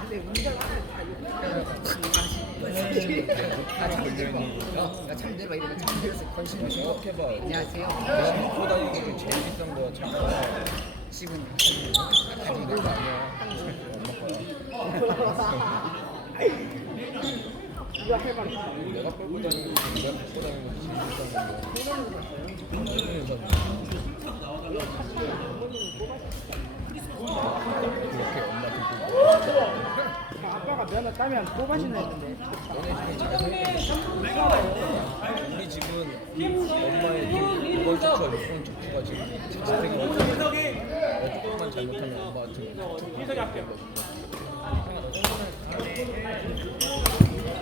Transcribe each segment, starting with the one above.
근데 운전하면 다 야, 잘 내봐 이러면 잘 들었어 건신 생각해봐 안녕하세요 먹고 다니는 게 제일 비싼 거야 차 지금 가진 거 아니야 내가 끌고 다니는 거 내가 갖고 다니는 거 제일 비싼 건데 그렇게 엄마 듣고 아빠가 면허 따면 뽑아주는 했는데 너네. 잘 우리 집은 엄마의 그 이번 주차 육성 척추가 지금 자체생이 조금만 잘못하면 엄마한테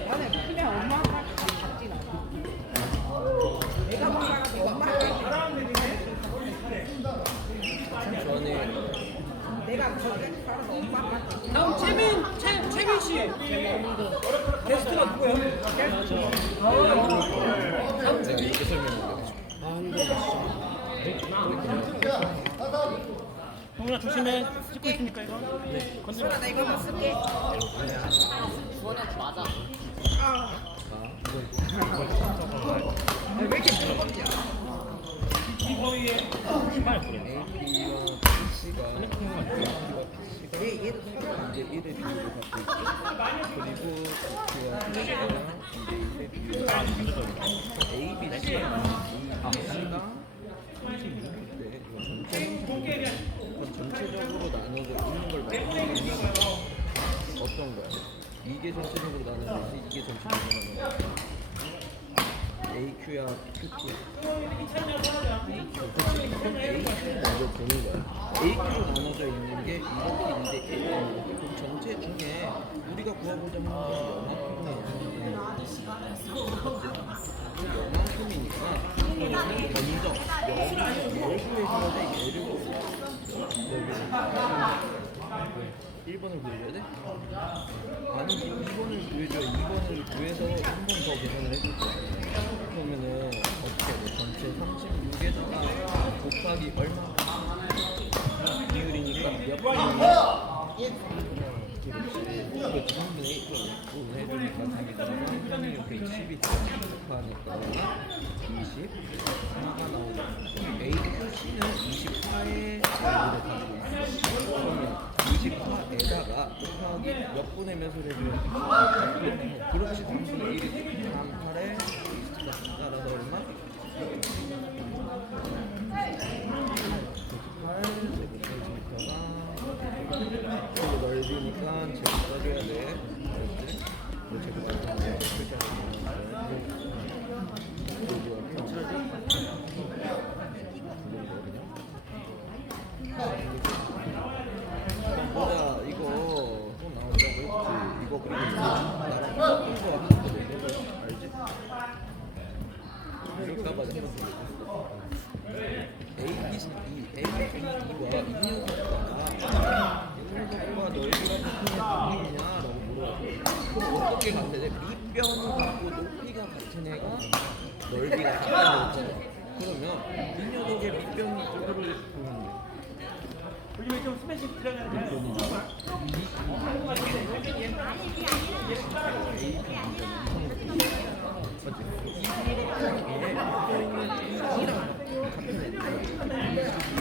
나는 그냥 엄마 아빠 같지 나 내가 먹어가지고 엄마 아빠 전에 내가 거기 살아서 엄마 아빠 다음 최민 최 최민 씨. 게스트가 누구예요? 내가 이렇게 설명해 동훈아 조심해. 찍고 있으니까 이거. 건드려 나 이거 한번 쓸게. 아, 왜 이렇게 이 거위에. 신발 그래 이제 1의 비율을 갖고 있고 그리고 Q와 PC가 이제 1의 비율을 갖고 있고 A, B, C가 이 C가 36인데 전체 전체적으로 나누고 있는 걸 말하면 어떤 거야? 이게 전체적으로 나누는 거지 이게 전체적으로 나누는 거야 AQ야 그럼 AQ를 먼저 보는 거야. AQ로 나눠져 있는 게 이렇게 있는데 이렇게 그럼 전체 중에 우리가 하는 것이 영만큼이니까 열을 구해줘야 돼 얘를 구해줘야 1번을 구해줘야 돼? 아니지. 2번을 구해줘야 2번을 구해서 한 번 더 계산을 해줄 거야 그러면은 어떻게 돼? 전체 36에다가 곱하기 얼마? 비율이니까 몇 분이 그렇지 3분의 1분 해주니까 자기들은 36에 10이 곱하니까 20 4가 나오죠 A, Q, C는 24의 자리를 가지고 있어 그러면 24에다가 곱하기 몇 분의 몇을 돼? 그렇지 3분의 1이지 3, 8에 따라서 얼마? 8 제곱센티미터가 이거 넓이니까 제곱 써줘야 돼 알았지? 이거 제곱 써줘야 돼 이거 괜찮지? 보자 이거 또 나온다고 했지 이거 그리고 나랑 똑같은 거 하거든 알지? 이럴까봐 내가 A, B, C, E, A, B, E와 인류석과 인류석과 넓이가 같은 애 누구냐라고 물어봤어 그럼 어떻게 가면 돼? 밑변하고 높이가 같은 애가 넓이가 같다고 했잖아 그러면 이 녀석의 밑변이 이쪽으로 보면 돼 우리 왜좀 스매시. 밑변이 깎고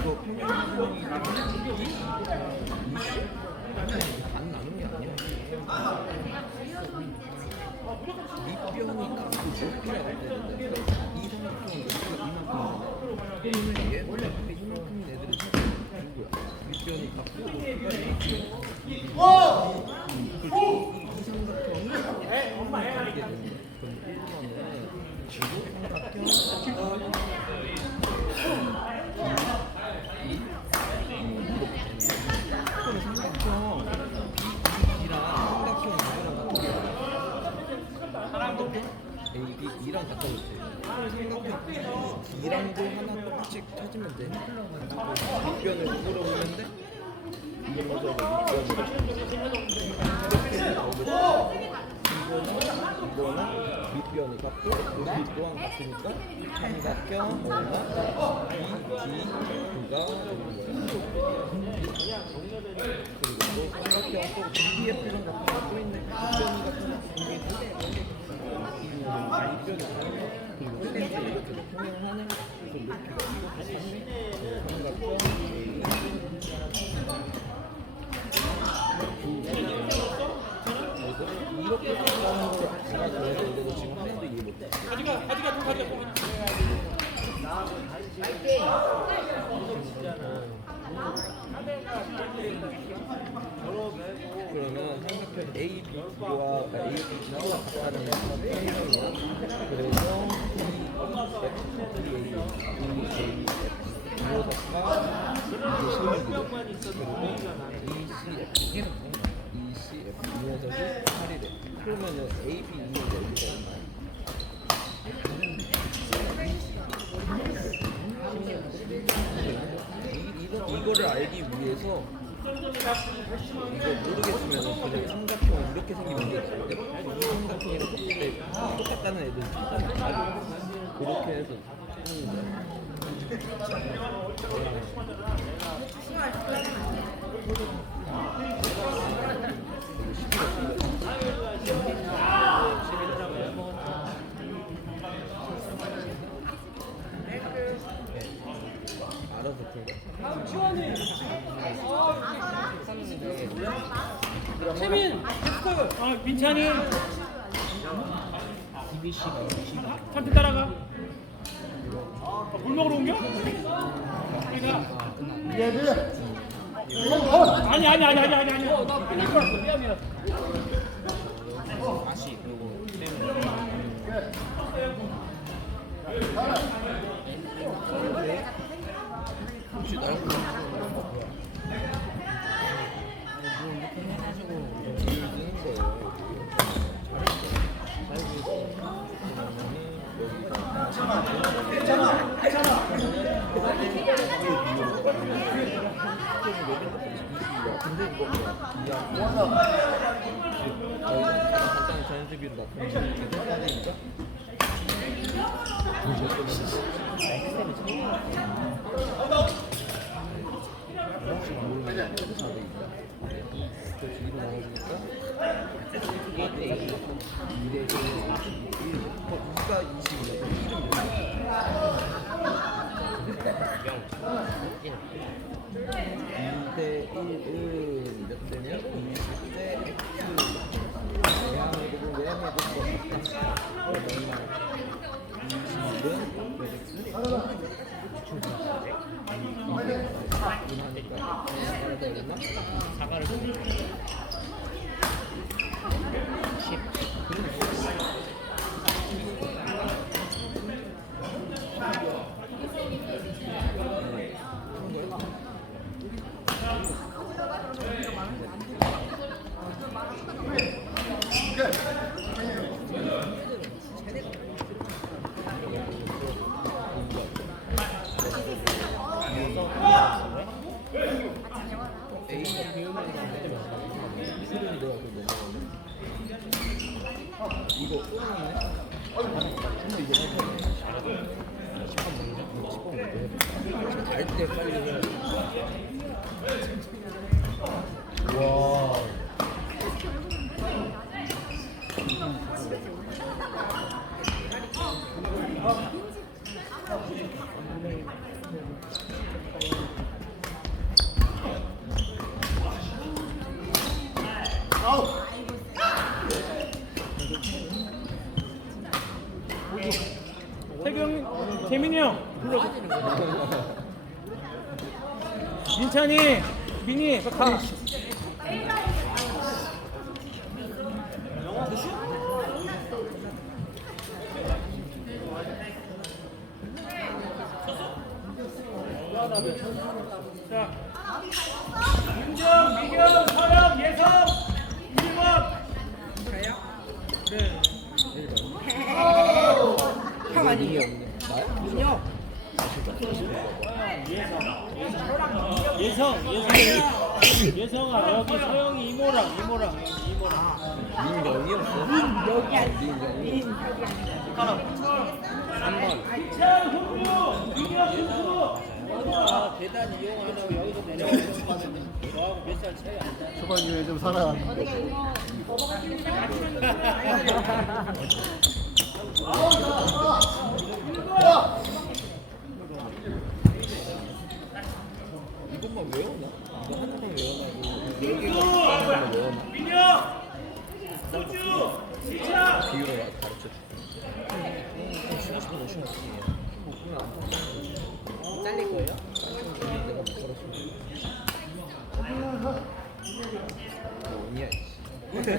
높이라고 되는데 이 원래 앞에 이만큼인 애들은 누구야? 밑변이 깎고 높이가 이만큼. 그렇지. 이, 이 삼각형이 이렇게 되는 거야. 그럼 1번은 지구삼각형 그럼 삼각형 B랑 삼각형 누구랑 같은 게 A, B, D랑 갖다 놓으세요. 삼각형 D랑도 하나 똑같이 찾으면 돼. 우으로 오면 돼. 이거는 밑변이 같고 여기 또한 같으니까 삼각형 얼마 B, D, D가 되는 거야. 그리고 또 삼각형 또 BDF랑 같은 거또 있네. 밑변이 같은 거 이게 밑변이 다른 거 그러면 삼각형 A, B, B와 아, A, B, C와 같다는 평형이야. 그래서 E, F, D, A, E, J, F 이어서가 이게 실물이고 그리고 C, F C, F 이 녀석이 8이래. 그러면은 A, B, E는 여기가 이거, 이거를 알기 위해서 이거 모르겠으면 그냥 삼각형 이렇게 생기면 되는데 이 삼각형이랑 똑같아 똑같다는 애들 진짜 그렇게 해서 세민 아 민찬이. 삼촌 따라가. 아, 물 먹으러 옮겨? 아니 아니 아니 아니 아니 아니. 나 끊을 줄 알았어 미안 미안 다 근데 이거 뭐야? 저희 간단히 전수비로 나쁘면 계속 빠지니까 혹시 모르면 계속 사대니까 그 뒤로 나눠주니까 2대 2 2대 1 2가 20이야 1은 2대 1은 몇 대냐? 20대 X 대항해도 외항해도 똑같다 얼마 20은 몇 X? 하니까 알아야 되겠나? 사과를 10 A가 배우는 거 수련이 내가 그 넘어가네. 이거 끊었네. 근데 이거 못하네. 10번 먼저? 10번 먼저 해봐. 갈때 빨리 해. 와. 태경 재민이 형 불러줘 민찬이 민이 빨리 가 자, 윤정, 미경, 서영, 예성, 이원. 저요? 네. 일번. 민이 없 아? 예성 예성 예성아 여기 소영이 이모랑 이모랑 이모랑 민영이었어? 민혁이 아니지. 민영이. 민혁이 아니지. 3번. 아 계단 이용하려고 여기서 내려가는 저하고 몇 살 차이 안 나. 초반이면 좀 살아. 이것 만 외웠나? 이거 한번 외워가지고 여기가 외웠나? 비율을 가르쳐 줄게. 어, 지금 지금 오시면 어떻게 해요? 뭐 그냥 안 타면 잘릴 거예요? 내가 못 걸었어. 뭐냐 아, 너무 세게 맞춰준 것 같아요.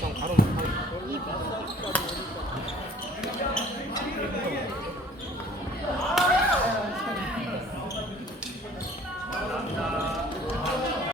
그